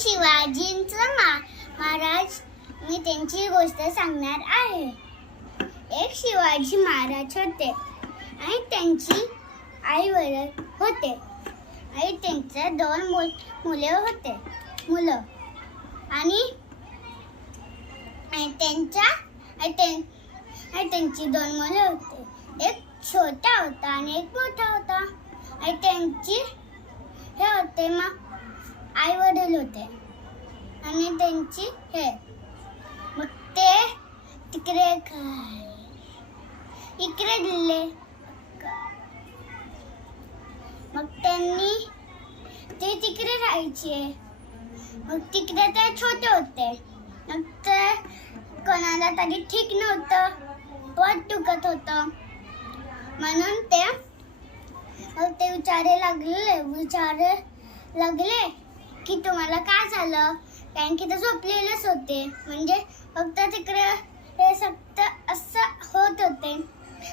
शिवाजींचं मा महाराज मी त्यांची गोष्ट सांगणार आहे. एक शिवाजी महाराज होते आणि त्यांची आई वडील होते. आणि त्यांचे दोन मुल मुले होते मुलं. आणि त्यांच्या आणि आणि त्यांची दोन मुलं होते. एक छोटा होता आणि एक मोठा होता. आणि त्यांची हे होते मग आई वडील होते. आणि त्यांची हे. मग ते तिकडे काय इकडे दिले. मग त्यांनी ते तिकडे राहायचे. मग तिकडे ते छोटे होते. मग ते कोणाला तरी ठीक नव्हतं. पोट दुखत होतं. म्हणून ते मग ते विचारे लागले विचारे लागले. की तुम्हाला काय झालं? कारण की ते झोपलेलेच होते. म्हणजे फक्त तिकडे ते फक्त असं होत होते.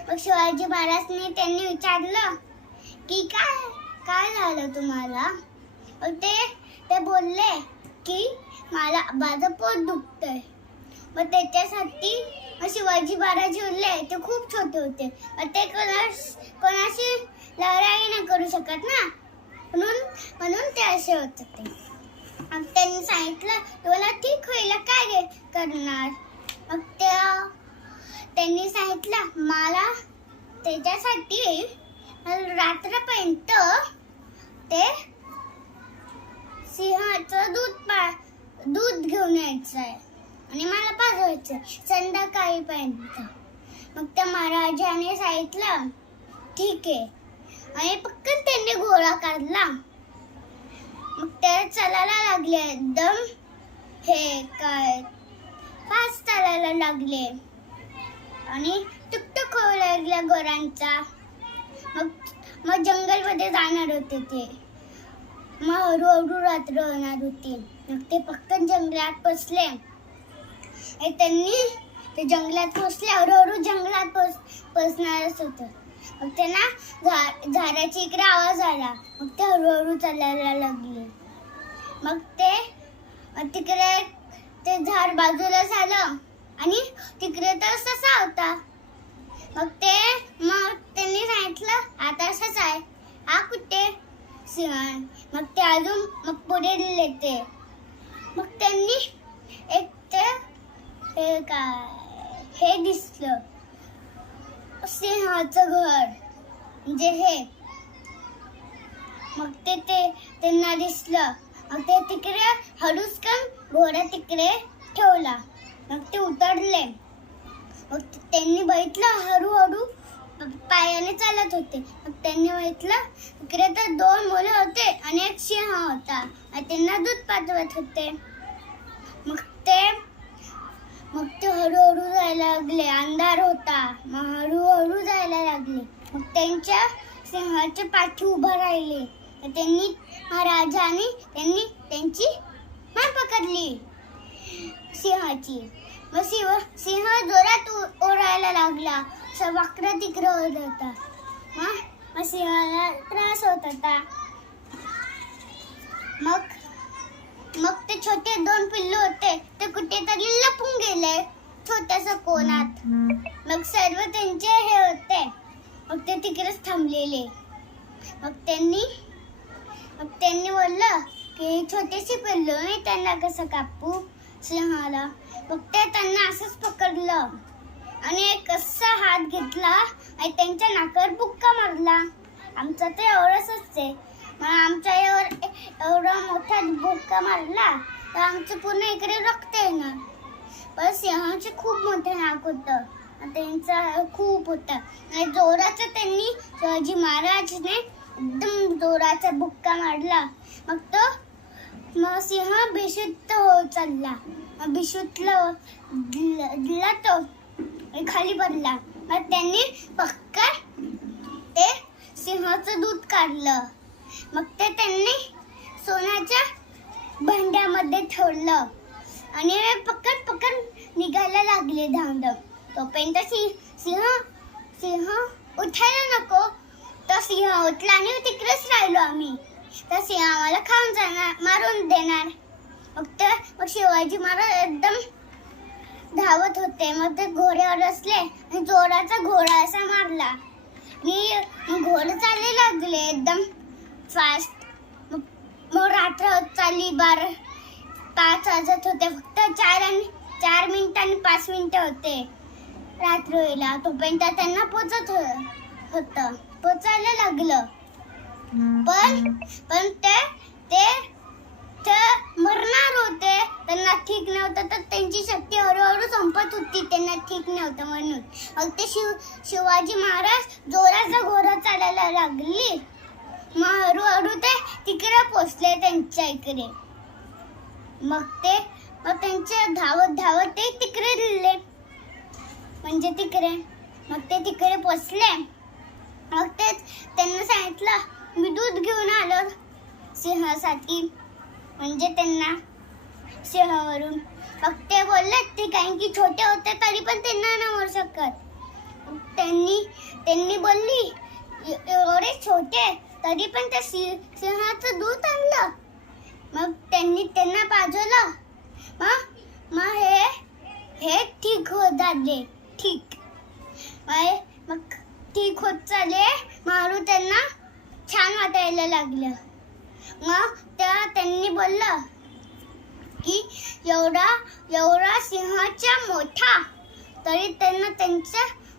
मग शिवाजी महाराजने त्यांनी विचारलं की काय काय झालं तुम्हाला? मग ते ते बोलले की मला माझं पोट दुखतंय. मग त्याच्यासाठी मग शिवाजी महाराज बोलले ते खूप छोटे होते. मग ते कोणा कोणाशी लढाई नाही करू शकत ना? असे होत होते. मग त्यांनी सांगितलं तुला ठीक होईल काय करणार? मग त्यांनी सांगितलं मला त्याच्यासाठी रात्रपर्यंत ते सिंहाचं दूध पा दूध घेऊन यायचं आहे आणि मला पाजवायचं संध्याकाळीपर्यंत. मग त्या महाराजाने सांगितलं ठीक आहे. आणि पक्कन त्यांनी घोडा काढला. मग ते चालायला लागले एकदम. हे काय? फास्ट चालायला लागले. आणि टुकटुक होऊ लागल्या गोरांचा मग मग जंगलमध्ये जाणार होते ते. मग हळूहळू रात्र होणार होती. मग ते पक्कन जंगलात पोचले. आणि त्यांनी ते जंगलात पोचले. हळूहळू जंगलात पोच पोचणारच होतं. मग त्यांना झा झाडाची इकडे आवाज आला. मग ते हळूहळू चालायला लागले. मग ते तिकडे ते झाड बाजूला झालं आणि तिकडे तर ससा होता. मग ते मग त्यांनी सांगितलं आता असंच आहे. हा कुठे? सिंह मग ते अजून मग पुढे गेले ते. मग त्यांनी एक ते काय हे दिसलं. सिंहाचं घर. म्हणजे हे. मग ते ते त्यांना दिसलं. मग ते तिकडे हळूच कम घोडा तिकडे ठेवला. मग ते उतरले. मग त्यांनी बघितलं हळूहळू पायाने चालत होते. मग त्यांनी बघितलं इकडे तर दोन मुलं होते आणि एक सिंह होता आणि त्यांना दूध पाठवत होते. मग ते मग ते हळूहळू जायला लागले. अंधार होता. मग हळूहळू जायला लागले. मग त्यांच्या सिंहाचे पाठी उभं राहिले. त्यांनी महाराजाने त्यांनी त्यांची मान पकडली. सिंहाची. मग सिंह सिंह जोरात ओरायला लागला. असं वाकडं तिकडं ओरडत होता. मग सिंहाला त्रास होत होता. मग मग ते छोटे दोन पिल्लू होते ते कुठेतरी लपून गेले छोट्याशा कोणात. मग सर्व त्यांचे हे होते. मग ते तिकडेच थांबलेले. मग त्यांनी मग त्यांनी बोललं की छोटीशी पिल्लू आहे त्यांना कसं कापू सिंहाला। मग ते त्यांना असंच पकडलं. आणि एक असा हात घेतला आणि त्यांच्या नाकावर बुक्का मारला. आमचा तर एवढंच आहे मग आमच्या एवढं एवढा मोठा बुक्का मारला तर आमचं पूर्ण इकडे रक्त येणार. पण सिंहाचे खूप मोठं नाक होतं. आणि त्यांचं खूप होतं. आणि जोराचं त्यांनी शिवाजी महाराजने एकदम जोराचा बुक्का मारला. मग तो मग सिंह बेशुद्ध होत चालला. मग दिला तो. खाली पडला. मग त्यांनी पक्का ते सिंहाचं दूध काढलं. मग ते त्यांनी सोन्याच्या भांड्यामध्ये ठेवलं. आणि पकड पकड निघायला लागले धावत तोपर्यंत सिंह सिंह उठायला नको तर सिंह उठला आणि तिकडेच राहिलो आम्ही. तर सिंह आम्हाला खाऊन जाणार मारून देणार. मग तर मग शिवाजी महाराज एकदम धावत होते. मग ते घोड्यावर असले आणि जोराचा घोडा असा मारला. मी घोडे चालले लागले एकदम फास्ट मग रात्र होत चालली बारा पाच वाजत होते. फक्त चार आणि चार मिनिटं आणि पाच मिनिटं होते. रात्र होईला तोपर्यंत त्यांना पोचत होत. पोचायला लागलं. पण पण ते ते मरणार होते. त्यांना ठीक नव्हतं तर त्यांची शक्ती हळूहळू संपत होती. त्यांना ठीक नव्हतं म्हणून. मग ते शिव शिवाजी महाराज जोराचा घोडा चालायला लागली. मग हळूहळू ते तिकडे पोचले त्यांच्या इकडे. मग ते मग त्यांचे धावत धावत ते तिकडे लिहिले म्हणजे तिकडे मग ते तिकडे पोचले. मग तेच त्यांना सांगितलं मी दूध घेऊन आलो सिंहासाठी. म्हणजे त्यांना सिंहावरून. मग ते बोलले ते कारण की छोटे होते तरी पण त्यांना ना मरू शकत. मग त्यांनी त्यांनी बोलली एवढे छोटे तरी पण त्या सिंह सिंहाचं दूध आणलं. मग त्यांनी त्यांना पाजवलं. मग मग हे हे ठीक हो झाले ठीक. मग ठीक होत चालले मारू त्यांना छान वाटायला लागलं. मग त्या त्यांनी बोललं की एवढा एवढा सिंहाच्या मोठा. तरी त्यांना त्यांचं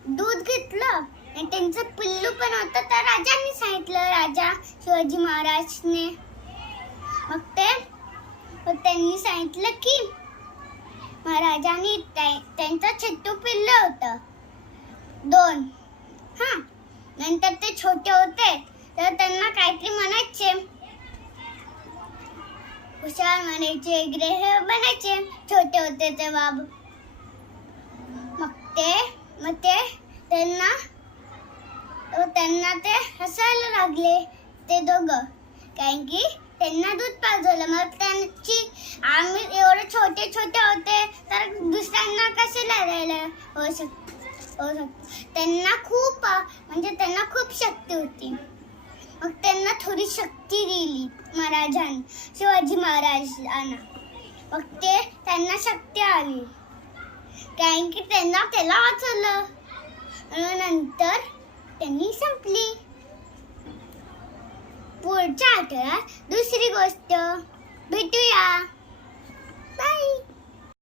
दूध घेतलं. आणि त्यांचं पिल्लू पण होतं. तर राजांनी सांगितलं राजा शिवाजी महाराजने. मग ते मग त्यांनी सांगितलं की महाराजांनी त्या- त्यांचं छट्टू पिल्लं होतं. दोन. हा नंतर ते छोटे होते तर त्यांना काहीतरी म्हणायचे. हुशार म्हणायचे ग्रह बनायचे छोटे होते ते बाब. मग ते मग ते त्यांना त्यांना ते हसायला लागले ते दोघं. कारण की त्यांना दूध पाजवलं मग त्यांची आम्ही एवढे छोटे छोटे होते तर दुसऱ्यांना कसे लढायला होऊ शक त्यांना खूप म्हणजे त्यांना खूप शक्ती होती. मग त्यांना थोडी शक्ती दिली महाराजांनी शिवाजी महाराजांना. मग ते त्यांना शक्ती आली. कारण की त्यांना त्याला वाचवलं. आणि नंतर त्यांनी संपली. पुढच्या आठवड्यात दुसरी गोष्ट. भेटूया. बाय